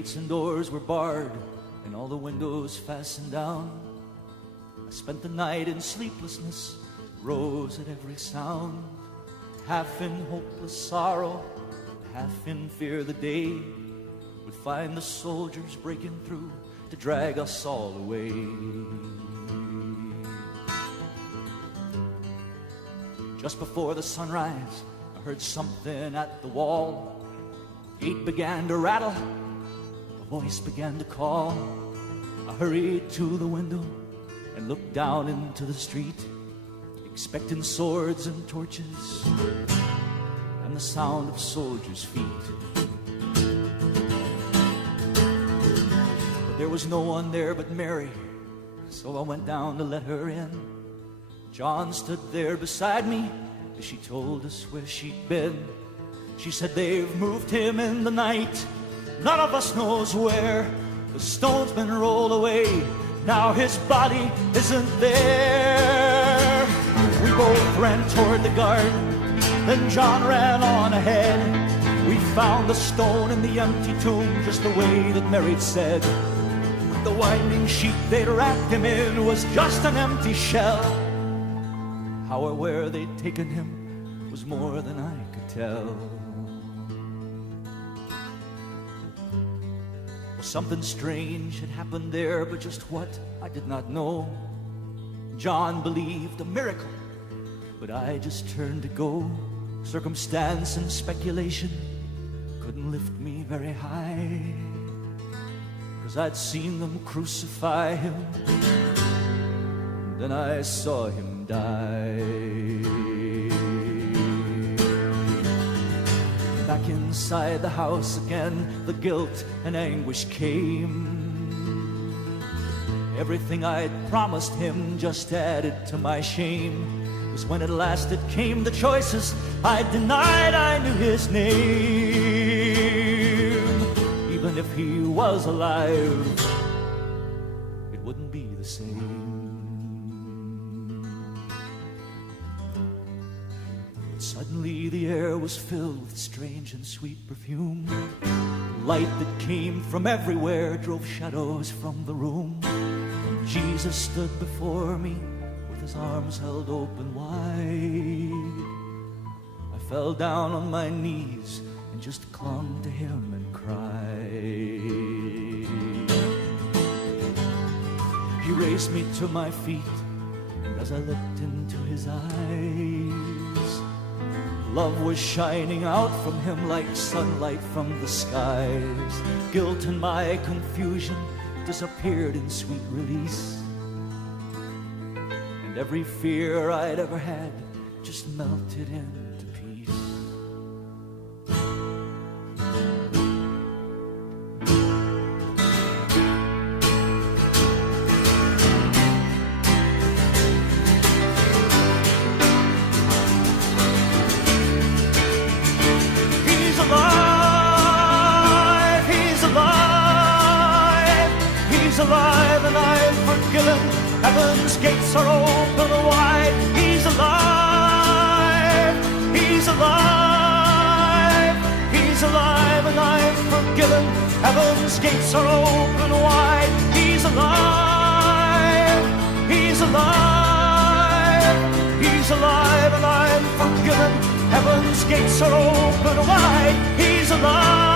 gates and doors were barred, and all the windows fastened down. I spent the night in sleeplessness, rose at every sound, half in hopeless sorrow, half in fear the day would find the soldiers breaking through to drag us all away. Just before the sunrise, I heard something at the wall. Gate began to rattle, a voice began to call. I hurried to the window and looked down into the street, expecting swords and torches and the sound of soldiers' feet. But there was no one there but Mary, so I went down to let her in. John stood there beside me as she told us where she'd been. She said, they've moved him in the night, none of us knows where. The stone's been rolled away, now his body isn't there. We both ran toward the garden, then John ran on ahead. We found the stone in the empty tomb, just the way that Mary'd said. The winding sheet they'd wrapped him in was just an empty shell. How or where they'd taken him was more than I could tell. Well, something strange had happened there, but just what, I did not know. John believed a miracle, but I just turned to go. Circumstance and speculation couldn't lift me very high, 'cause I'd seen them crucify him, then I saw him die. Back inside the house again, the guilt and anguish came. Everything I'd promised him just added to my shame. It was when at last it came the choices I denied I knew his name. Even if he was alive, it wouldn't be the same. Suddenly the air was filled with strange and sweet perfume. Light that came from everywhere drove shadows from the room. Jesus stood before me with his arms held open wide. I fell down on my knees and just clung to him and cried. He raised me to my feet, and as I looked into his eyes, love was shining out from him like sunlight from the skies. Guilt and my confusion disappeared in sweet release, and every fear I'd ever had just melted into peace. Alive and I'm forgiven. Heaven's gates are open wide. He's alive. He's alive. He's alive and I'm forgiven. Heaven's gates are open wide. He's alive. He's alive. He's alive and I'm forgiven. Heaven's gates are open wide. He's alive.